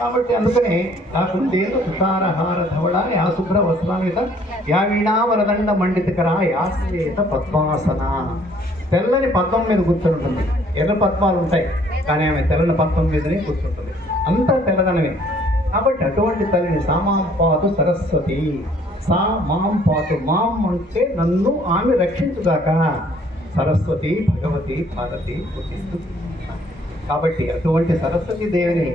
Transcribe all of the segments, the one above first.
కాబట్టి అందుకనే ఆ కుందేలు తుషారహార ధవళ యా శుభ్ర వస్త్రాన్విత యా వీణావరదండ మండితకర యాశ్వేత పద్మాసన. తెల్లని పద్మం మీద కూర్చొని ఉంటుంది. ఎర్ర పద్మాలు ఉంటాయి కానీ ఆమె తెల్లని పద్మం మీదనే కూర్చుంటుంది. అంతా తెల్లదనమే. కాబట్టి అటువంటి తల్లిని సామాం పాతు సరస్వతి, సా మాం పాతు, మాం అంటే నన్ను ఆమె రక్షించుగాక, సరస్వతి భగవతి భారతి పుట్టిస్తూ. కాబట్టి అటువంటి సరస్వతి దేవిని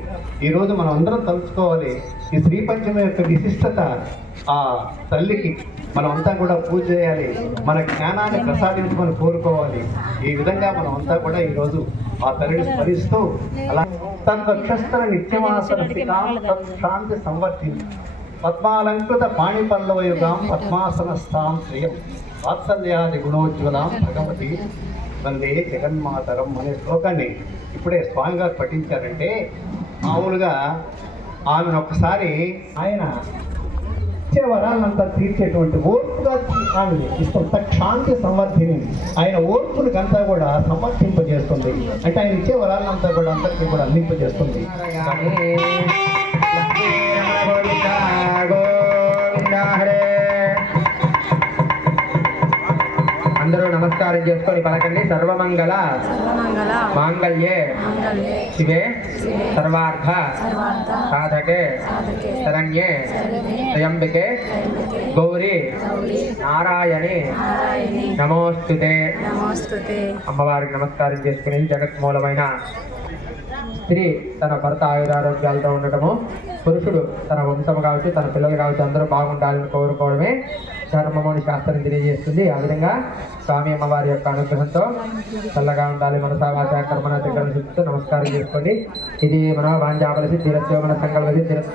ఈరోజు మనం అందరం తలుచుకోవాలి. ఈ శ్రీ పంచమి యొక్క విశిష్టత ఆ తల్లికి మనం అంతా కూడా పూజ చేయాలి, మన జ్ఞానాన్ని ప్రసాదించమని కోరుకోవాలి. ఈ విధంగా మనం అంతా కూడా ఈరోజు ఆ తల్లిని స్మరిస్తూ అలా తద్వక్షస్థల నిత్యమాసన శాంతి సంవర్ధించి పద్మాలంకృత పాణిపల్లవయుగాం పద్మాసనస్థాం శ్రియం వాత్సల్యాది గుణోజ్వలాం భగవతి వందే జగన్మాతరం అనే శ్లోకాన్ని ఇప్పుడే స్వామి గారు పఠించారంటే, మామూలుగా ఆమెను ఒకసారి ఆయన ఇచ్చే వరాలంతా తీర్చేటువంటి ఓర్పుగా ఆమె ఇష్టం శాంతి సంవర్ధిని. ఆయన ఓర్పునికంతా కూడా సమర్థింపజేస్తుంది. అంటే ఆయన ఇచ్చే వరాలంతా కూడా అందరికీ కూడా అందింపజేస్తుంది. అందరూ నమస్కారం చేసుకొని పలకండి. సర్వమంగళ మాంగళ్యే శివే సర్వార్థ సాధకే శరణ్యే త్రయంబికే గౌరీ నారాయణి నమోస్తుతే. అమ్మవారికి నమస్కారం చేసుకుని జగత్మూలమైన స్త్రీ తన భర్త ఆయురారోగ్యాలతో ఉండటము, పురుషుడు తన వంశము కావచ్చు, తన పిల్లలు కావచ్చు, అందరూ బాగుండాలని కోరుకోవడమే ధర్మము అని శాస్త్రం తెలియజేస్తుంది. ఆ విధంగా స్వామి అమ్మవారి యొక్క అనుగ్రహంతో చల్లగా ఉండాలి. మనసా వాచా కర్మణ దగ్గర చూస్తూ నమస్కారం చేసుకోండి. ఇది మన వాంఛాబలసి తీరస్య మన సంకల్పసి తీరస్.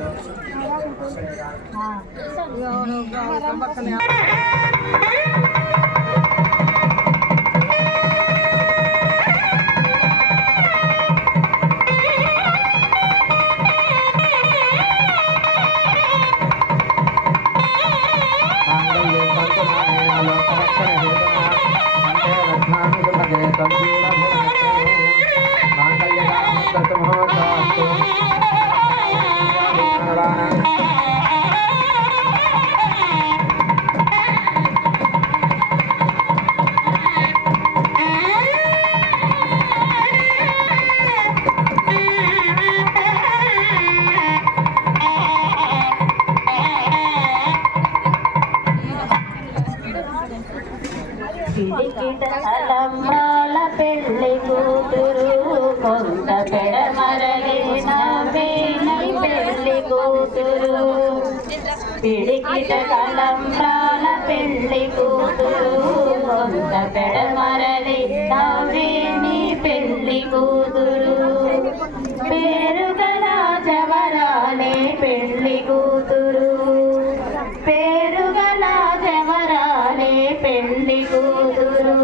తలంబ్రాల పెళ్లి కూతురు కొంత పెడమరలిన వేణి పెళ్లి కూతురు. పిడికిట తలంబ్రాల పెళ్లి కూతురు కొంత పెడమరలిన వేణి పెళ్లి కూతురు. పేరుగల జవరాలే పెళ్లి కూతురు, పేరుగల జవరాలే పెళ్లి కూతురు.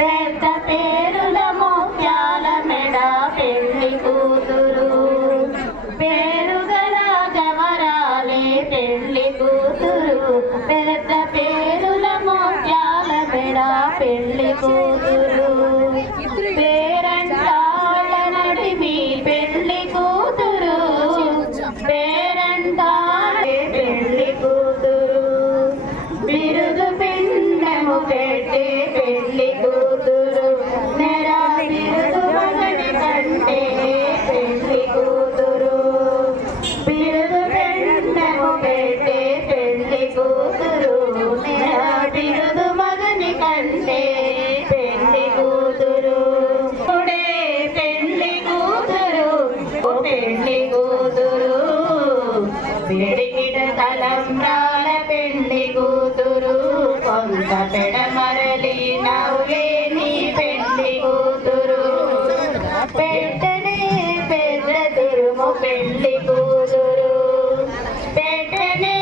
పెద్ద పేరుల మోత్యాల మెడ పెళ్లి కూతురు, పేరుగల జవరాలే పెళ్లి కూతురు. పెద్ద పేరుల మోత్యాల మెడ పెళ్లి కూతురు. పేరంటాళ్ళ నడిమి పెళ్లి కూతురు, పేరంటాళ్ళే పెళ్లి కూతురు. బిరుదు పిండము పెట్టే పెళ్లి కూతురు, నెరా బిరుదు మగని కంటే పెళ్లి కూతురు. బిరుదు పిండము పెట్టే పెళ్లి కూతురు, నెరా బిరుదు మగని కంటే పెళ్లి కూతురు. పెళ్లి కూతురు పెళ్లి కూతురు, పిడికిట తలంబ్రాల పెళ్లి కూతురు కొంత పెడమరలి నవ్వేని పెళ్లి కూతురు. పెట్టనే పెద్ద తురుము పెళ్లి కూతురు, పెట్టనే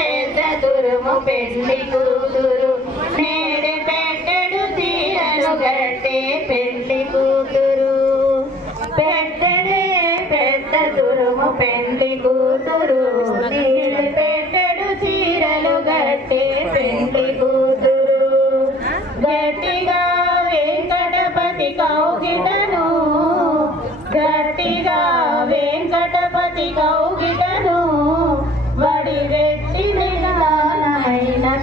పెద్ద తురుము పెళ్లి కూతురు. నేడు పెట్టడు తీరను గట్టే పెళ్లి కూతురు, పెట్టడే పెద్ద తురుము పెళ్లి కూతురు. నీళ్ళు పెట్టడు చీరలు గట్టే పెళ్లి కూతురు. గట్టిగా వెంకటపతి కౌగిటను, గట్టిగా వెంకటపతి కౌగి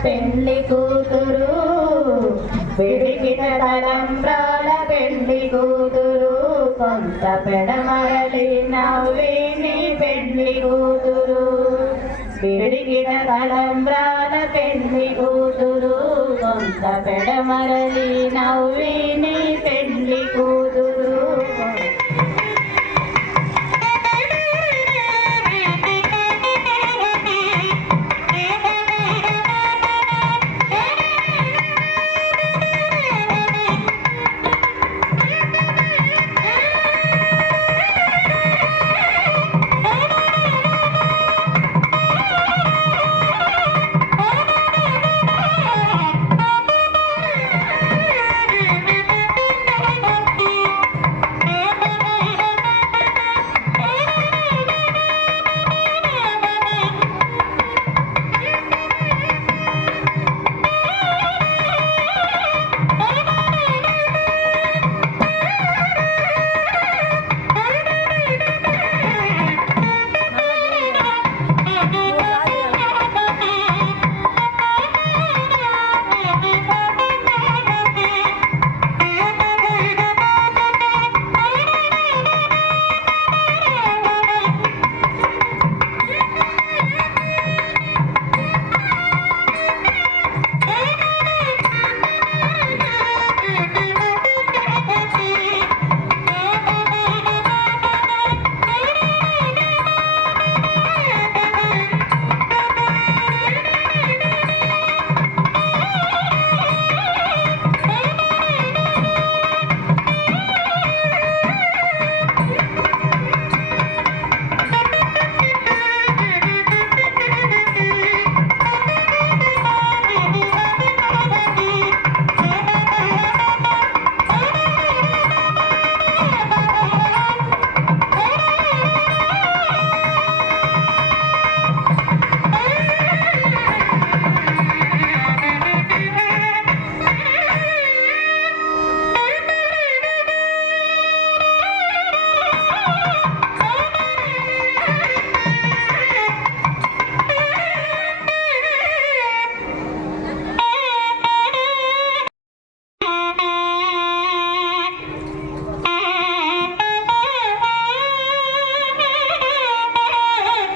పెండ్లి కూతురు పిడికిట తలంబ్రాల పెండ్లి కూతురు కొంత పెడమరలి నవ్విని పెండ్లి కూతురు పిడికిట తలంబ్రాల పెండ్లి కూతురు కొంత పెడమరలి నవ్విని పెండ్లి కూతురు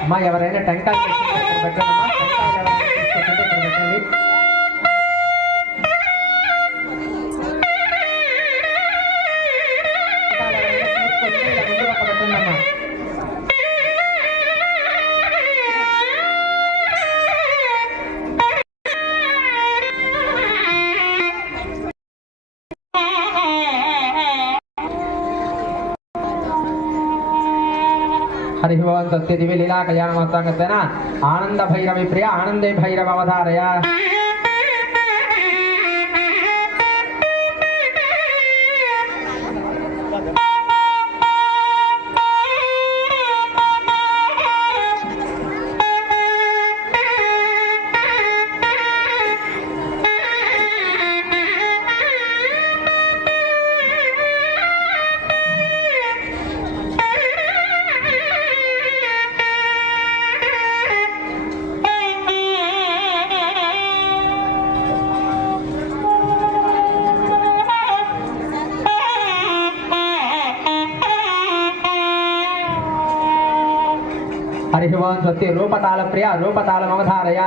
అమ్మా ఎవరైనా టెంకాయలు తెచ్చుకుంటే ఇక్కడ పెట్టండమ్మా. టెంకాయలు ఎవరైనా తీసుకొచ్చుంటే ఇక్కడ పెట్టండి. టెంకాయలు ఎవరైనా తీసుకొస్తే ఇలా ముందు పక్క పెట్టండమ్మా. हरि ओं तस्य दिव्य लीला कल्याणमस्तांगतेन आनंद भैरवी प्रिय आनंदे भैरव अवधारय हरि ओं सत्य रूपताल प्रिय रूपताल अवधारय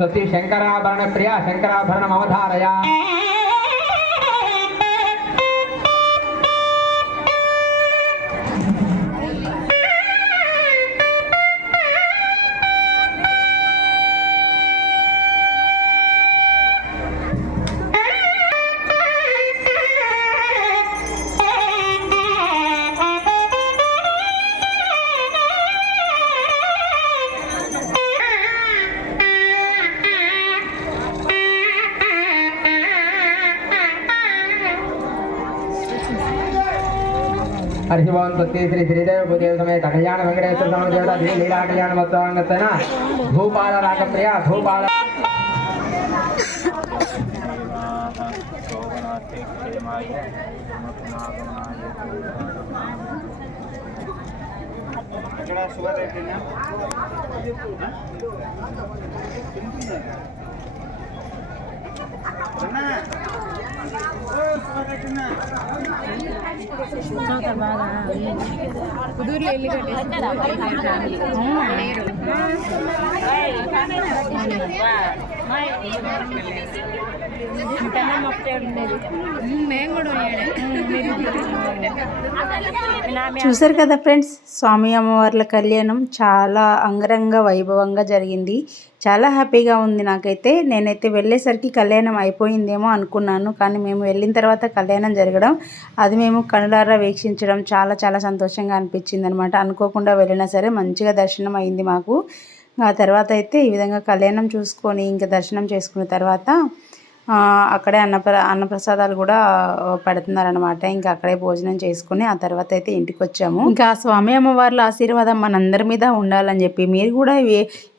सती शंकराभरण प्रिय शंकराभरण अवधारय हरि ओम तत्ते श्री श्रीदेव भूदेव समेत कल्याण वेंकटेश्वर स्वामी देवता दी लीला कल्याण मत्वांगतेन भूपाल रागप्रिया भूपाल కుదూరులో ఇల్లు చూసారు కదా ఫ్రెండ్స్, స్వామి అమ్మవార్ల కళ్యాణం చాలా అంగరంగ వైభవంగా జరిగింది. చాలా హ్యాపీగా ఉంది నాకైతే. నేనైతే వెళ్ళేసరికి కళ్యాణం అయిపోయిందేమో అనుకున్నాను, కానీ మేము వెళ్ళిన తర్వాత కళ్యాణం జరగడం అది మేము కనులారా వీక్షించడం చాలా చాలా సంతోషంగా అనిపించింది అనమాట. అనుకోకుండా వెళ్ళినా సరే మంచిగా దర్శనం అయింది మాకు. ఆ తర్వాత అయితే ఈ విధంగా కళ్యాణం చూసుకొని ఇంకా దర్శనం చేసుకున్న తర్వాత అక్కడే అన్నప్రసాదాలు కూడా పెడుతున్నారనమాట. ఇంకా అక్కడే భోజనం చేసుకుని ఆ తర్వాత అయితే ఇంటికి వచ్చాము. ఇంకా స్వామి అమ్మవార్ల ఆశీర్వాదం మనందరి మీద ఉండాలని చెప్పి మీరు కూడా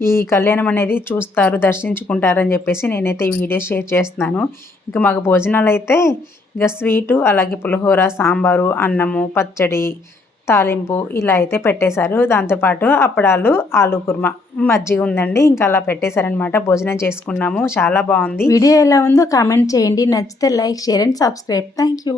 ఈ కళ్యాణం అనేది చూస్తారు, దర్శించుకుంటారని చెప్పేసి నేనైతే ఈ వీడియో షేర్ చేస్తున్నాను. ఇంకా మాకు భోజనాలు అయితే ఇంకా స్వీటు, అలాగే పులిహోర, సాంబారు, అన్నము, పచ్చడి, తాలింపు ఇలా అయితే పెట్టేశారు. దాంతోపాటు అప్పడాలు, ఆలు కుర్మా, మజ్జిగ ఉందండి. ఇంకా అలా పెట్టేశారనమాట. భోజనం చేసుకున్నాము. చాలా బాగుంది. వీడియో ఎలా ఉందో కామెంట్ చేయండి. నచ్చితే like, share and subscribe. Thank you.